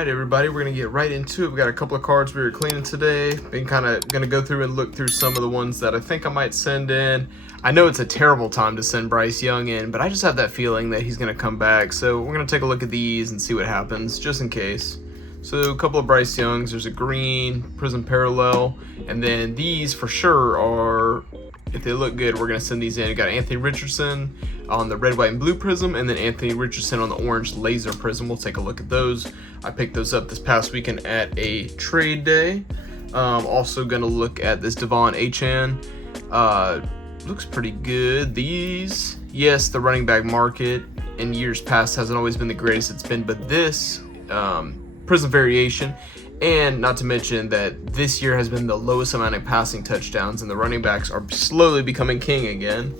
Alright everybody, we're going to get right into it. We got a couple of cards we were cleaning today. Been kind of going to go through and look through some of the ones that I think I might send in. I know it's a terrible time to send Bryce Young in, but I just have that feeling that he's going to come back. So we're going to take a look at these and see what happens, just in case. So a couple of Bryce Youngs. There's a green, Prism Parallel, and then these for sure are, if they look good, we're going to send these in. We got Anthony Richardson on the red, white, and blue prism, and then Anthony Richardson on the orange laser prism. We'll take a look at those. I picked those up this past weekend at a trade day. Also going to look at this Devon Achane. Looks pretty good. These, yes, the running back market in years past hasn't always been the greatest it's been, but this prism variation, and not to mention that this year has been the lowest amount of passing touchdowns, and the running backs are slowly becoming king again.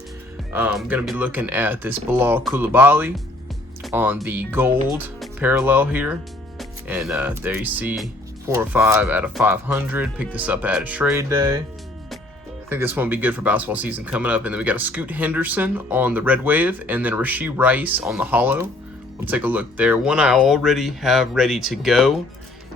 I'm going to be looking at this Bilal Coulibaly on the gold parallel here. And there you see 4 or 5 out of 500. Pick this up at a trade day. I think this one will be good for basketball season coming up. And then we got a Scoot Henderson on the red wave, and then Rashee Rice on the hollow. We'll take a look there. One I already have ready to go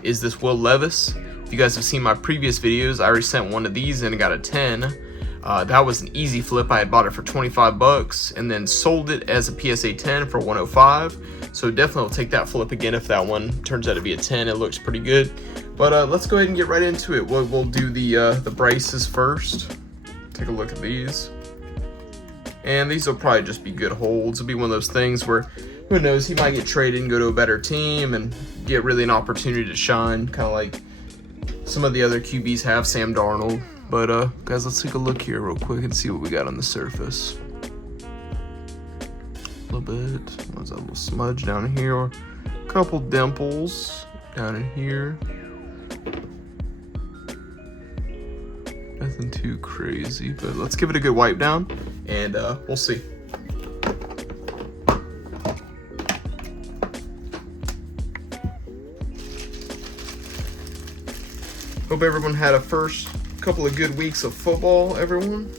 is this Will Levis. If you guys have seen my previous videos, I already sent one of these and got a 10. That was an easy flip. I had bought it for 25 bucks and then sold it as a PSA 10 for 105. So definitely will take that flip again if that one turns out to be a 10. It looks pretty good. But let's go ahead and get right into it. We'll do the Bryces first. Take a look at these. And these will probably just be good holds. It'll be one of those things where, who knows, he might get traded and go to a better team and get really an opportunity to shine, kind of like some of the other QBs have, Sam Darnold. But guys, let's take a look here real quick and see what we got on the surface. A little bit. What's that little smudge down here? A couple dimples down in here. Nothing too crazy, but let's give it a good wipe down and we'll see. Hope everyone had a first couple of good weeks of football, everyone.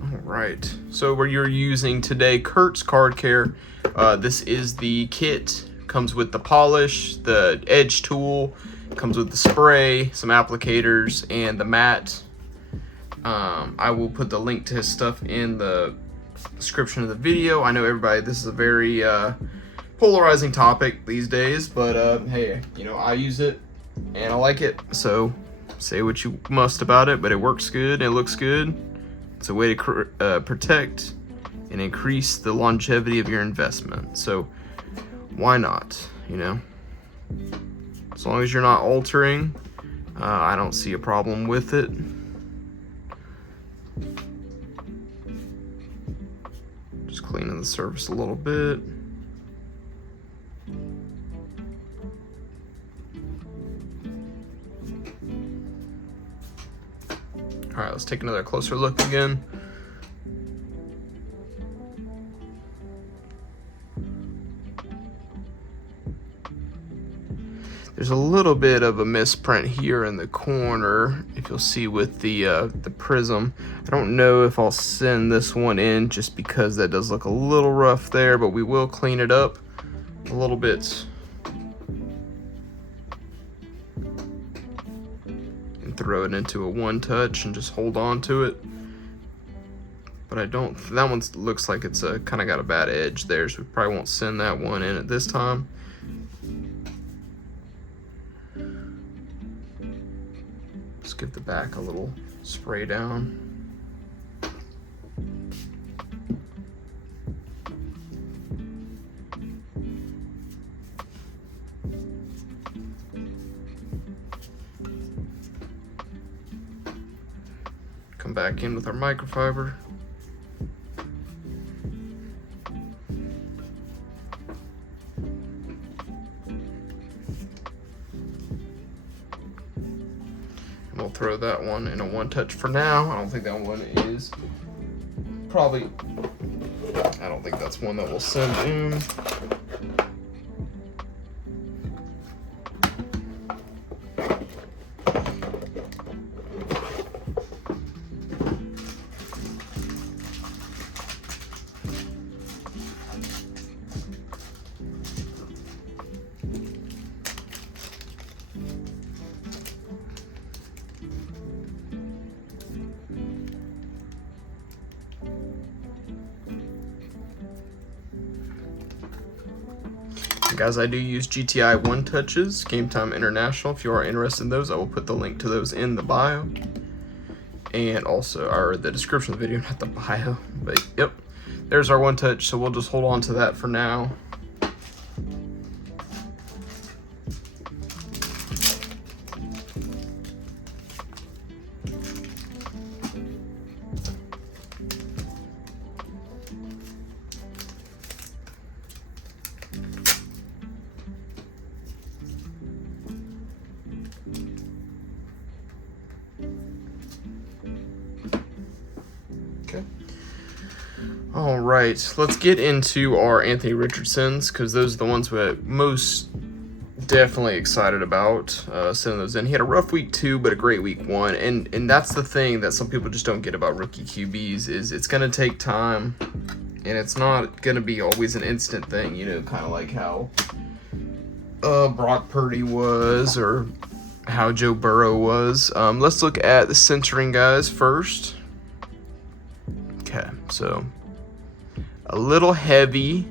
All right, so where you're using today, Kurt's Card Care. This is the kit. Comes with the polish, the edge tool, comes with the spray, some applicators, and the mat. I will put the link to his stuff in the description of the video. I know everybody, this is a very polarizing topic these days, but hey, you know, I use it and I like it, so say what you must about it, but it works good and it looks good. It's a way to protect and increase the longevity of your investment. So why not, you know? As long as you're not altering, I don't see a problem with it. Just cleaning the surface a little bit. All right, let's take another closer look again. There's a little bit of a misprint here in the corner, if you'll see with the prism. I don't know if I'll send this one in just because that does look a little rough there, but we will clean it up a little bit and throw it into a one touch and just hold on to it. But I don't, that one looks like it's kind of got a bad edge there, so we probably won't send that one in at this time. Just give the back a little spray down. Come back in with our microfiber. We'll throw that one in a one touch for now. I don't think that one is probably I don't think that's one that we'll send in. Guys, I do use GTI One Touches, Game Time International. If you are interested in those, I will put the link to those in the bio. And also, or the description of the video, not the bio. But yep, there's our One Touch, so we'll just hold on to that for now. Okay. All right, let's get into our Anthony Richardsons, because those are the ones we're most definitely excited about sending those in. He had a rough week 2, but a great week 1, and that's the thing that some people just don't get about rookie QBs is it's going to take time, and it's not going to be always an instant thing, you know, kind of like how Brock Purdy was or how Joe Burrow was. Let's look at the centering guys first. Okay, so a little heavy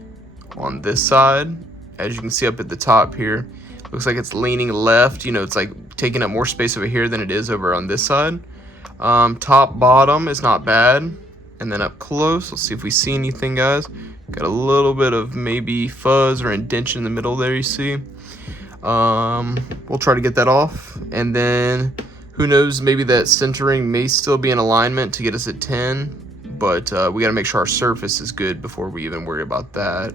on this side, as you can see up at the top here. Looks like it's leaning left. You know, it's like taking up more space over here than it is over on this side. Top bottom is not bad, and then up close, let's see if we see anything, guys. Got a little bit of maybe fuzz or indentation in the middle there, you see. We'll try to get that off, and then who knows, maybe that centering may still be in alignment to get us at 10. But we got to make sure our surface is good before we even worry about that.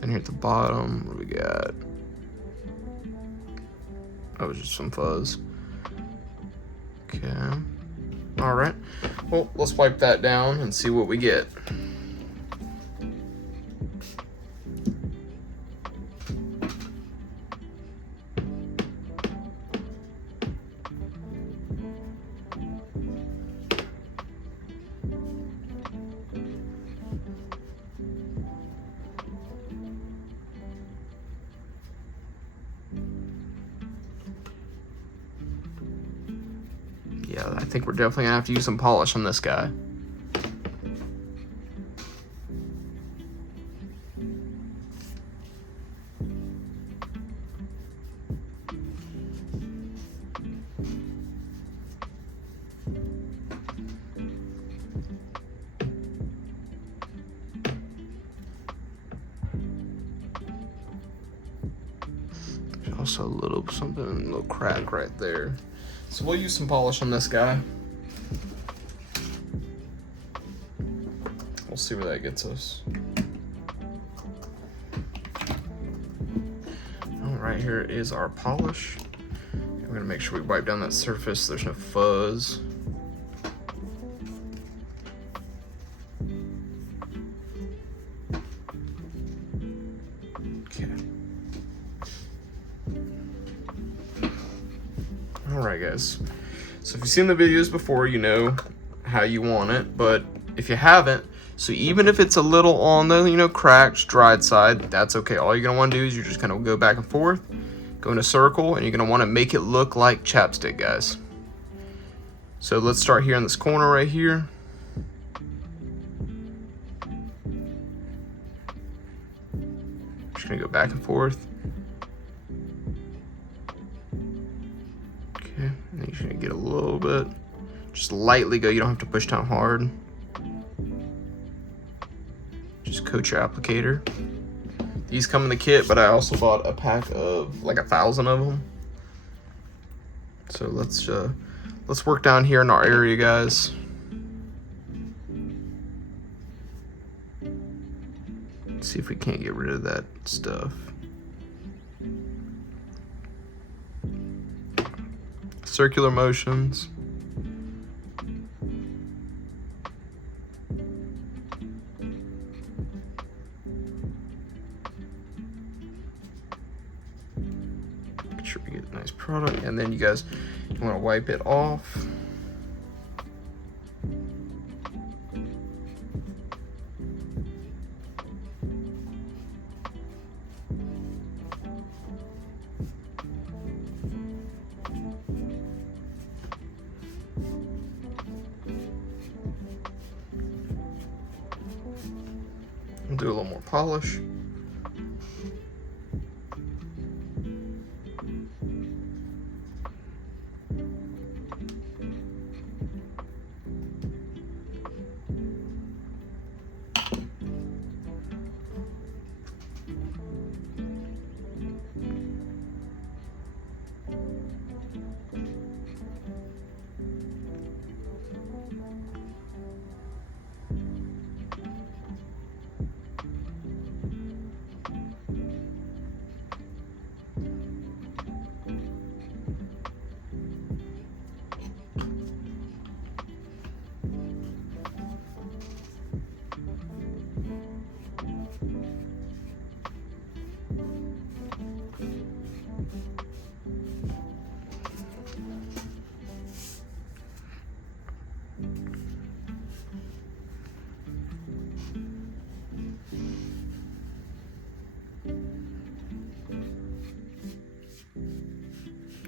And here at the bottom, what do we got? Oh, just some fuzz. Okay. All right. Well, let's wipe that down and see what we get. Yeah, I think we're definitely gonna have to use some polish on this guy. There's also a little something, a little crack right there. So we'll use some polish on this guy. We'll see where that gets us. All right, here is our polish. We're gonna make sure we wipe down that surface so there's no fuzz. Okay. Alright guys, so if you've seen the videos before, you know how you want it, but if you haven't, so even if it's a little on the, you know, cracked, dried side, that's okay. All you're going to want to do is you're just going to go back and forth, go in a circle, and you're going to want to make it look like chapstick, guys. So let's start here in this corner right here. Just going to go back and forth. Okay, and then you're going to get a little bit, just lightly go, you don't have to push down hard. Just coat your applicator. These come in the kit, but I also bought a pack of like 1,000 of them. So let's work down here in our area, guys. Let's see if we can't get rid of that stuff. Circular motions. product, and then you guys want to wipe it off. We'll do a little more polish.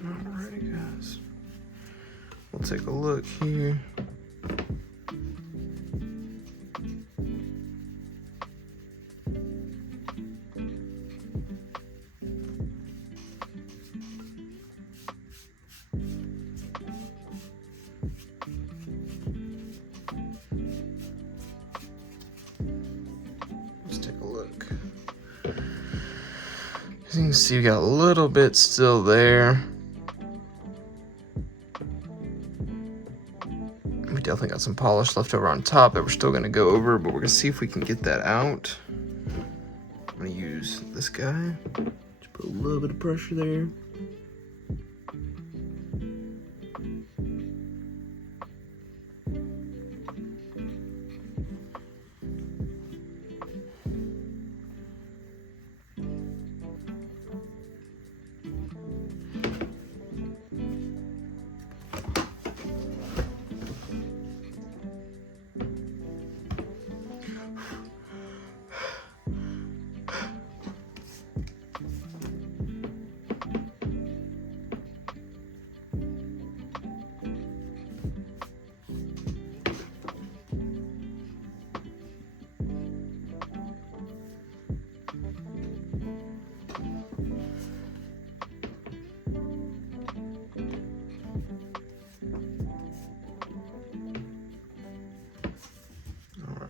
Alrighty, guys. We'll take a look here. Let's take a look. As you can see, we got a little bit still there. We definitely got some polish left over on top that we're still gonna go over, but we're gonna see if we can get that out. I'm gonna use this guy. Just put a little bit of pressure there.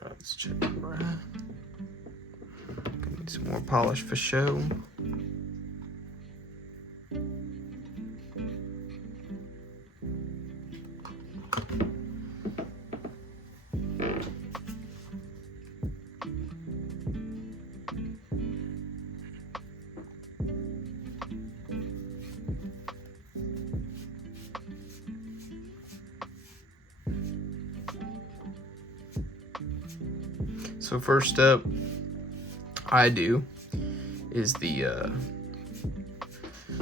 Let's check the right. Gonna need some more polish for show. So first step I do is the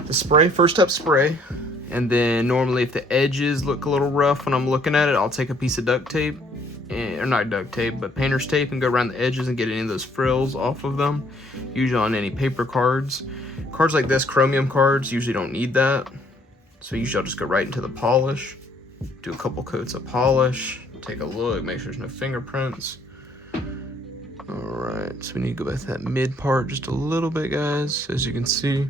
spray. First step, spray. And then normally if the edges look a little rough when I'm looking at it, I'll take a piece of duct tape, or not duct tape, but painter's tape, and go around the edges and get any of those frills off of them. Usually on any paper cards. Cards like this, chromium cards, usually don't need that. So usually I'll just go right into the polish, do a couple coats of polish, take a look, make sure there's no fingerprints. Alright, so we need to go back to that mid part just a little bit, guys, as you can see.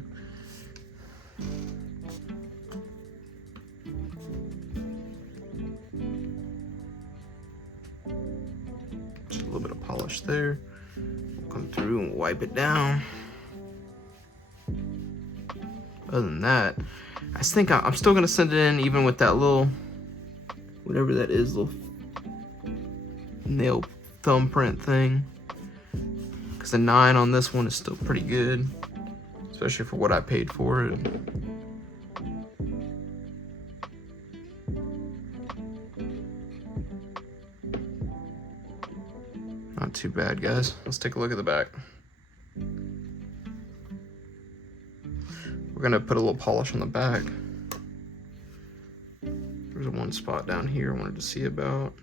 Just a little bit of polish there. Come through and wipe it down. Other than that, I think I'm still gonna send it in even with that little, whatever that is, little nail thumbprint thing. Because the 9 on this one is still pretty good, especially for what I paid for it. Not too bad, guys. Let's take a look at the back. We're gonna put a little polish on the back. had one spot down here I wanted to see about.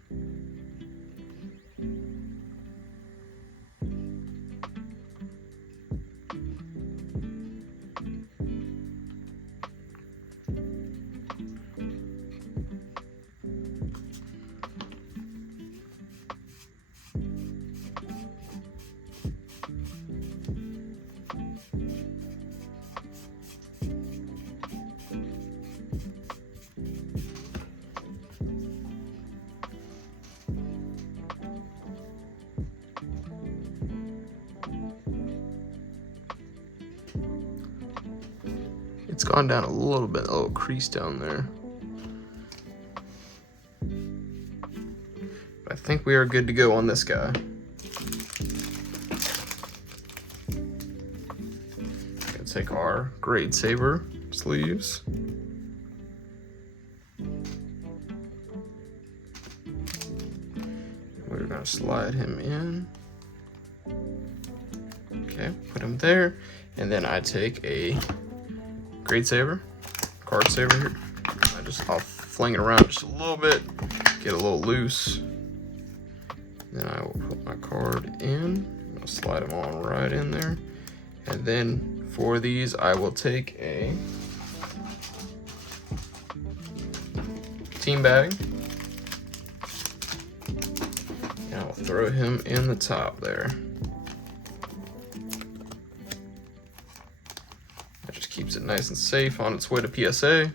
It's gone down a little bit, a little crease down there. But I think we are good to go on this guy. Gonna take our Grade Saver sleeves. We're gonna slide him in. Okay, put him there. And then I take a Grade Saver, Card Saver here. I'll fling it around just a little bit, get a little loose. Then I will put my card in. I'll slide them all right in there. And then for these, I will take a team bag. And I'll throw him in the top there. Keeps it nice and safe on its way to PSA.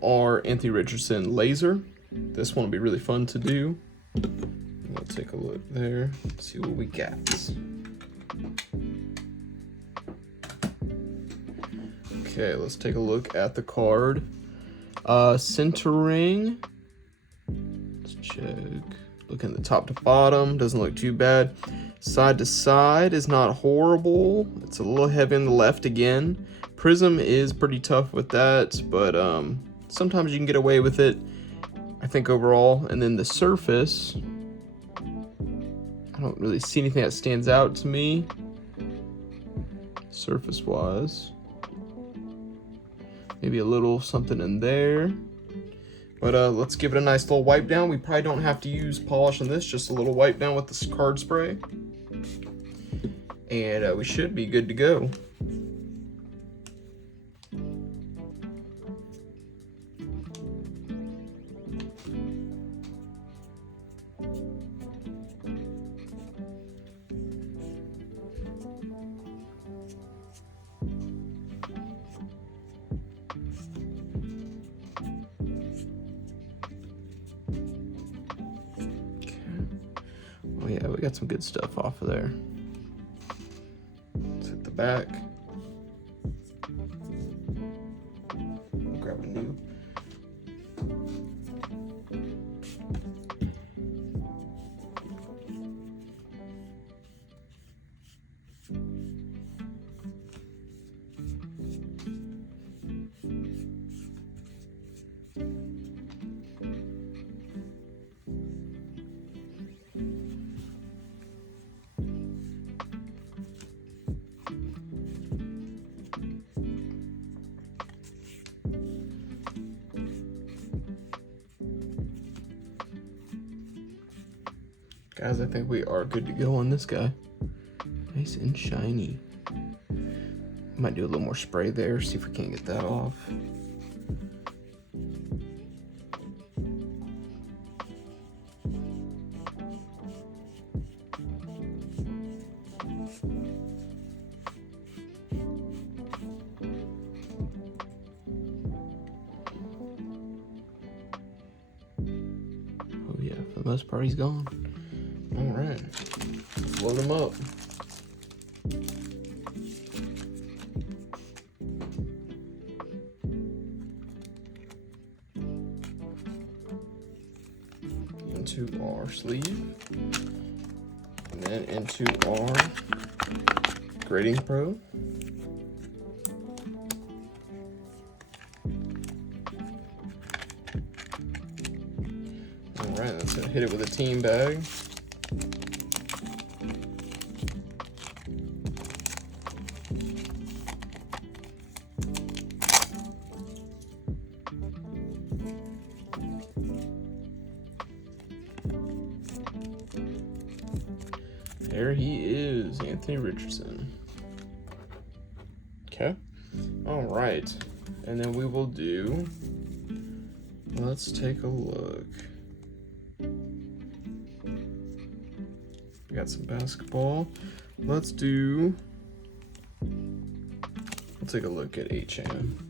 Our Anthony Richardson laser. This one will be really fun to do. We'll take a look there, see what we got. Okay, let's take a look at the card. Centering. Let's check. Looking at the top to bottom, doesn't look too bad. Side to side is not horrible. It's a little heavy on the left again. Prism is pretty tough with that, but sometimes you can get away with it, I think, overall. And then the surface, I don't really see anything that stands out to me, surface-wise. Maybe a little something in there. But let's give it a nice little wipe down. We probably don't have to use polish on this, just a little wipe down with this card spray. And we should be good to go. Oh yeah, we got some good stuff off of there. Let's hit the back. We'll grab a new. Guys, I think we are good to go on this guy. Nice and shiny. Might do a little more spray there, see if we can't get that off. Oh yeah, for the most part he's gone. All right, let's load them up. Into our sleeve, and then into our Grading Pro. All right, let's hit it with a team bag. There he is, Anthony Richardson. Okay. All right. And then we will do, let's take a look. We got some basketball. We'll take a look at HM.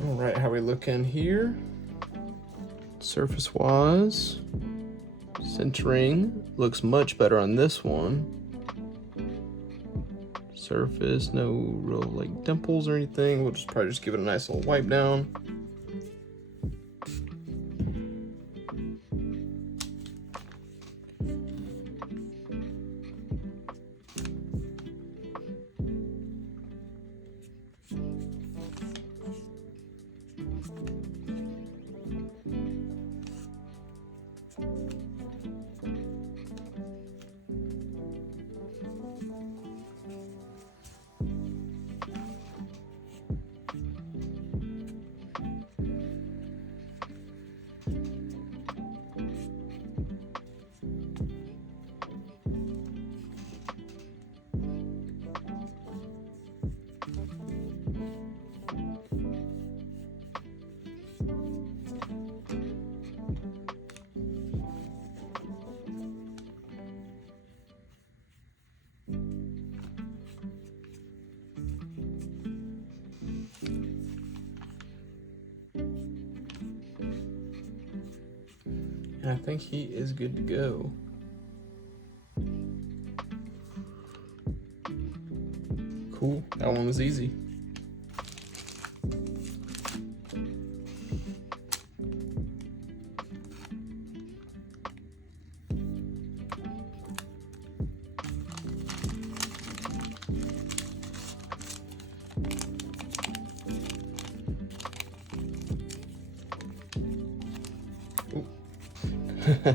All right, how we looking here? Surface wise, centering looks much better on this one. Surface, no real like dimples or anything. We'll probably just give it a nice little wipe down. And I think he is good to go. Cool, that one was easy.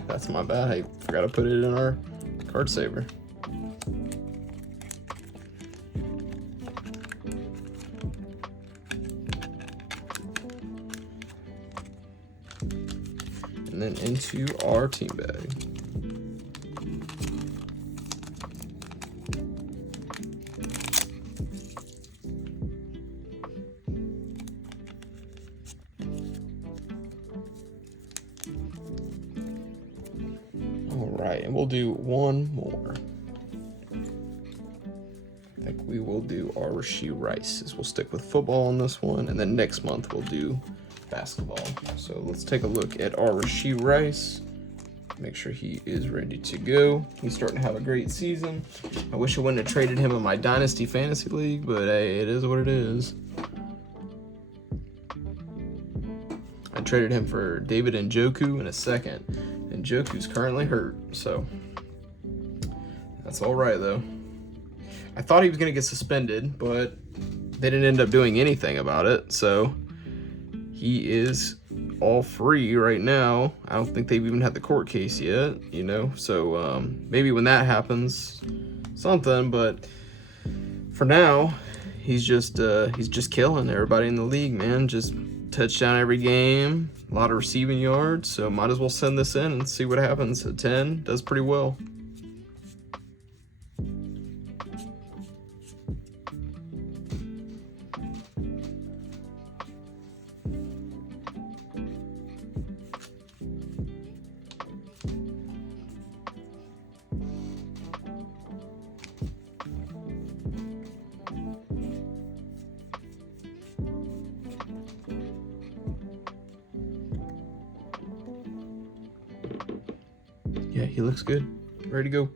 That's my bad. I forgot to put it in our card saver. And then into our team bag. And we'll do one more. I think we will do our Rasheed Rice, as we'll stick with football on this one, and then next month we'll do basketball. So let's take a look at our Rasheed Rice. Make sure he is ready to go. He's starting to have a great season. I wish I wouldn't have traded him in my Dynasty Fantasy League, but hey, it is what it is. I traded him for David Njoku in a second. And Njoku's currently hurt, so that's all right though. I thought he was gonna get suspended, but they didn't end up doing anything about it, so he is all free right now. I don't think they've even had the court case yet, you know, so maybe when that happens, something, but for now, he's just killing everybody in the league, man. Just touchdown every game, a lot of receiving yards, so might as well send this in and see what happens. At 10, does pretty well. Yeah, he looks good. Ready to go.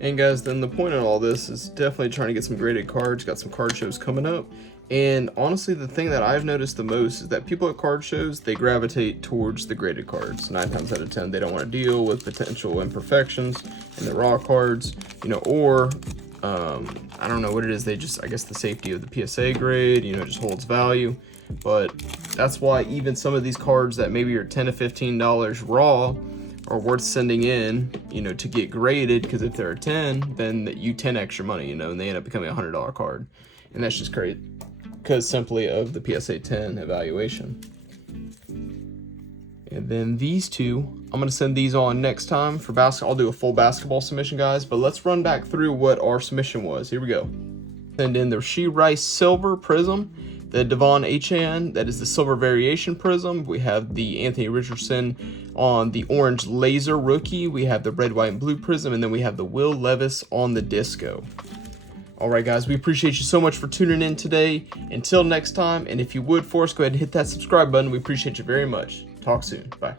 And guys, then the point of all this is definitely trying to get some graded cards. Got some card shows coming up. And honestly, the thing that I've noticed the most is that people at card shows, they gravitate towards the graded cards. 9 times out of 10, they don't want to deal with potential imperfections in the raw cards, you know, or I don't know what it is. They just, I guess the safety of the PSA grade, you know, just holds value. But that's why even some of these cards that maybe are $10 to $15 raw are worth sending in, you know, to get graded, because if they're a 10, then you 10x your money, you know, and they end up becoming a $100 card. And that's just great because simply of the PSA 10 evaluation. And then these two, I'm going to send these on next time for basketball. I'll do a full basketball submission, guys, but let's run back through what our submission was. Here we go. Send in the She Rice Silver Prism, the Devon Achan, that is the Silver Variation Prism. We have the Anthony Richardson on the Orange Laser Rookie. We have the Red, White, and Blue Prism, and then we have the Will Levis on the Disco. All right, guys, we appreciate you so much for tuning in today. Until next time, and if you would, for us, go ahead and hit that subscribe button. We appreciate you very much. Talk soon. Bye.